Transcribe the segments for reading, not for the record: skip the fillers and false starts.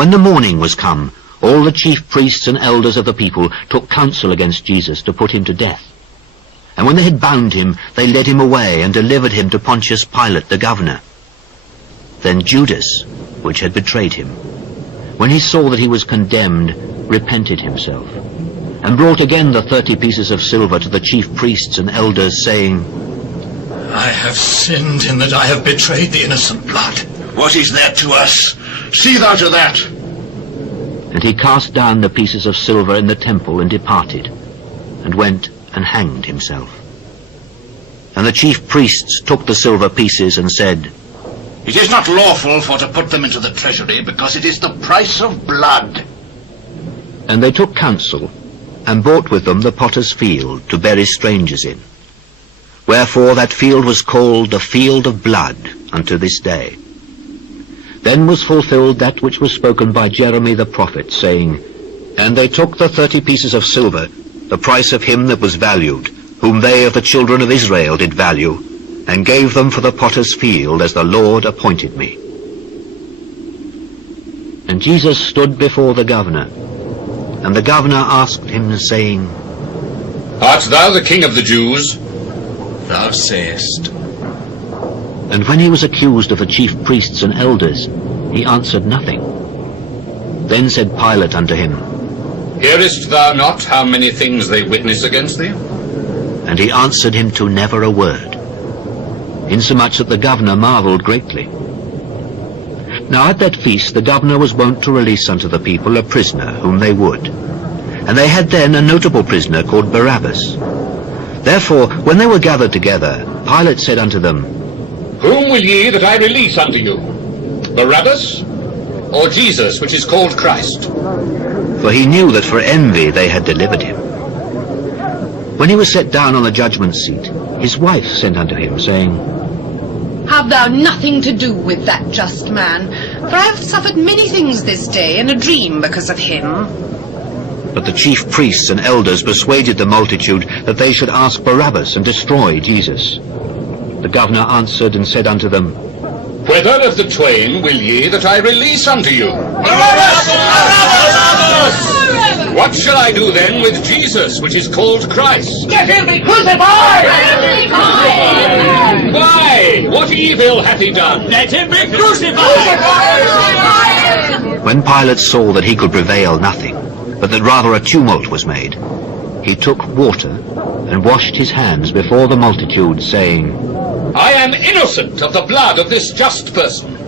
When the morning was come, all the chief priests and elders of the people took counsel against Jesus to put him to death. And when they had bound him, they led him away and delivered him to Pontius Pilate the governor. Then Judas, which had betrayed him, when he saw that he was condemned, repented himself, and brought again the 30 pieces of silver to the chief priests and elders, saying, I have sinned in that I have betrayed the innocent blood. What is that to us? See thou to that. And he cast down the pieces of silver in the temple and departed, and went and hanged himself. And the chief priests took the silver pieces and said, It is not lawful for to put them into the treasury, because it is the price of blood. And they took counsel, and bought with them the potter's field, to bury strangers in. Wherefore that field was called the field of blood unto this day. Then was fulfilled that which was spoken by Jeremy the prophet, saying, And they took the 30 pieces of silver, the price of him that was valued, whom they of the children of Israel did value, and gave them for the potter's field, as the Lord appointed me. And Jesus stood before the governor, and the governor asked him, saying, Art thou the king of the Jews? Thou sayest. And when he was accused of the chief priests and elders, he answered nothing. Then said Pilate unto him, Hearest thou not how many things they witness against thee? And he answered him to never a word, insomuch that the governor marveled greatly. Now at that feast the governor was wont to release unto the people a prisoner whom they would. And they had then a notable prisoner called Barabbas. Therefore, when they were gathered together, Pilate said unto them, Whom will ye that I release unto you? Barabbas, or Jesus, which is called Christ? For he knew that for envy they had delivered him. When he was set down on the judgment seat, his wife sent unto him, saying, Have thou nothing to do with that just man, for I have suffered many things this day in a dream because of him. But the chief priests and elders persuaded the multitude that they should ask Barabbas and destroy Jesus. The governor answered and said unto them, Whether of the twain will ye that I release unto you? Barabbas! Barabbas! What shall I do then with Jesus, which is called Christ? Let him be crucified! Why? What evil hath he done? Let him be crucified! When Pilate saw that he could prevail nothing, but that rather a tumult was made, he took water and washed his hands before the multitude, saying, I am innocent of the blood of this just person.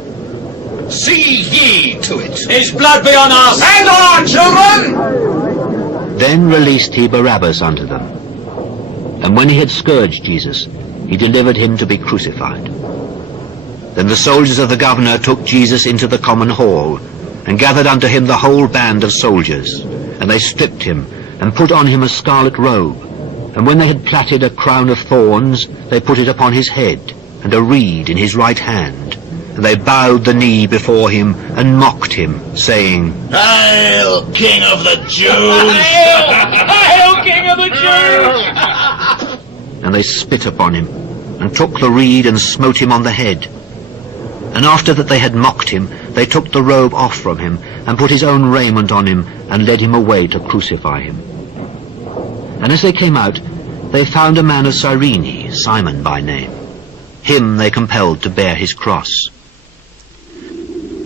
See ye to it. His blood be on us and on our children! Then released he Barabbas unto them. And when he had scourged Jesus, he delivered him to be crucified. Then the soldiers of the governor took Jesus into the common hall, and gathered unto him the whole band of soldiers. And they stripped him, and put on him a scarlet robe. And when they had plaited a crown of thorns, they put it upon his head, and a reed in his right hand. And they bowed the knee before him, and mocked him, saying, Hail, King of the Jews! Hail, King of the Jews! And they spit upon him, and took the reed, and smote him on the head. And after that they had mocked him, they took the robe off from him, and put his own raiment on him, and led him away to crucify him. And as they came out, they found a man of Cyrene, Simon by name. Him they compelled to bear his cross.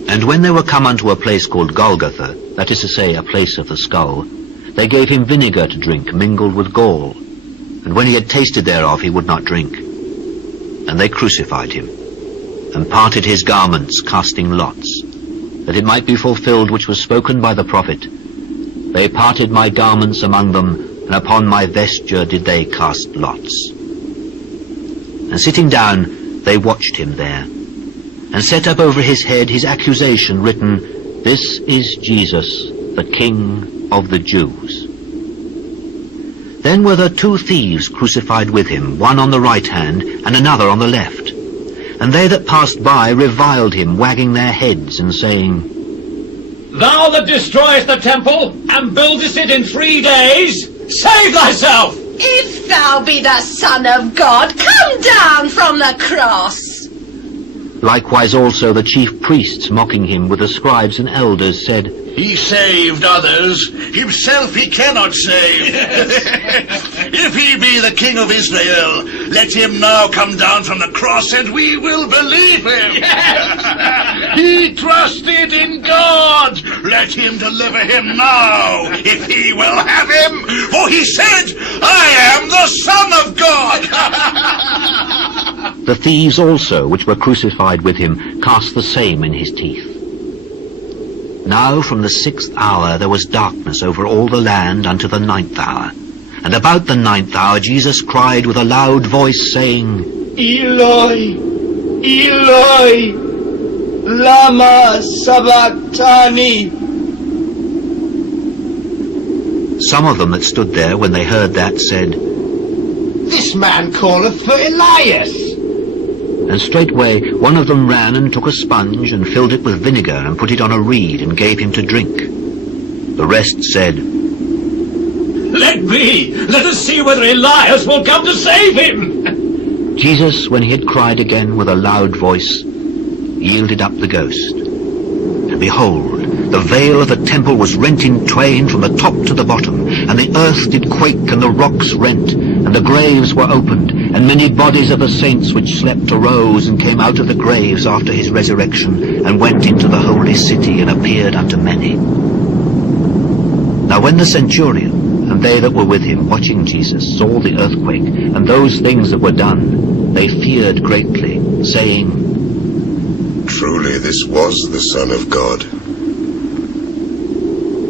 And when they were come unto a place called Golgotha, that is to say, a place of the skull, they gave him vinegar to drink mingled with gall. And when he had tasted thereof, he would not drink. And they crucified him, and parted his garments, casting lots, that it might be fulfilled which was spoken by the prophet, They parted my garments among them, and upon my vesture did they cast lots. And sitting down, they watched him there, and set up over his head his accusation written, This is Jesus, the King of the Jews. Then were there 2 thieves crucified with him, one on the right hand, and another on the left. And they that passed by reviled him, wagging their heads, and saying, Thou that destroyest the temple, and buildest it in 3 days, save thyself! If thou be the Son of God, come down from the cross. Likewise also the chief priests, mocking him with the scribes and elders, said, He saved others, himself he cannot save. If he be the King of Israel, let him now come down from the cross and we will believe him. He trusted in God. Let him deliver him now, if he will have him. For he said, I am the Son of God. The thieves also, which were crucified with him, cast the same in his teeth. Now from the 6th hour there was darkness over all the land unto the 9th hour. And about the 9th hour Jesus cried with a loud voice, saying, Eloi, Eloi, lama sabachthani. Some of them that stood there, when they heard that, said, This man calleth for Elias. And straightway one of them ran and took a sponge and filled it with vinegar and put it on a reed and gave him to drink. The rest said, Let be! Let us see whether Elias will come to save him! Jesus, when he had cried again with a loud voice, yielded up the ghost. And behold, the veil of the temple was rent in twain from the top to the bottom, and the earth did quake, and the rocks rent, and the graves were opened, and many bodies of the saints which slept arose, and came out of the graves after his resurrection, and went into the holy city, and appeared unto many. Now when the centurion, and they that were with him, watching Jesus, saw the earthquake, and those things that were done, they feared greatly, saying, Truly this was the Son of God.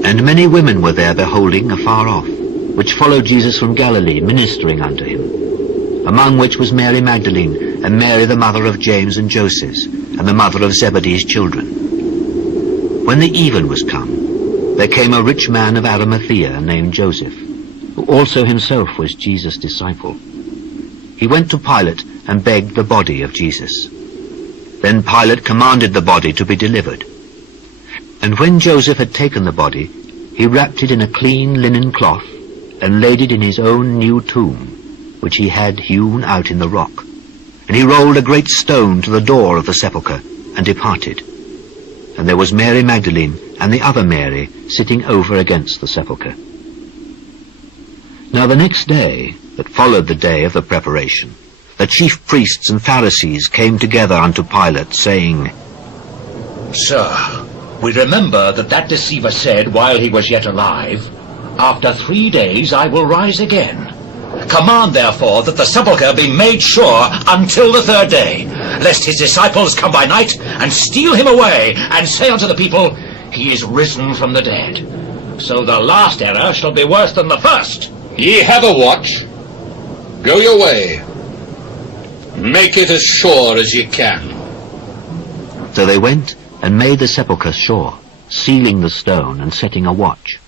And many women were there beholding afar off, which followed Jesus from Galilee, ministering unto him, among which was Mary Magdalene, and Mary the mother of James and Joseph, and the mother of Zebedee's children. When the even was come, there came a rich man of Arimathea, named Joseph, who also himself was Jesus' disciple. He went to Pilate, and begged the body of Jesus. Then Pilate commanded the body to be delivered. And when Joseph had taken the body, he wrapped it in a clean linen cloth, and laid it in his own new tomb, which he had hewn out in the rock. And he rolled a great stone to the door of the sepulchre, and departed. And there was Mary Magdalene, and the other Mary, sitting over against the sepulchre. Now the next day, that followed the day of the preparation, the chief priests and Pharisees came together unto Pilate, saying, Sir, we remember that deceiver said while he was yet alive, After 3 days I will rise again. Command therefore that the sepulchre be made sure until the 3rd day, lest his disciples come by night and steal him away, and say unto the people, He is risen from the dead. So the last error shall be worse than the first. Ye have a watch. Go your way. Make it as sure as ye can. So they went and made the sepulchre sure, sealing the stone and setting a watch.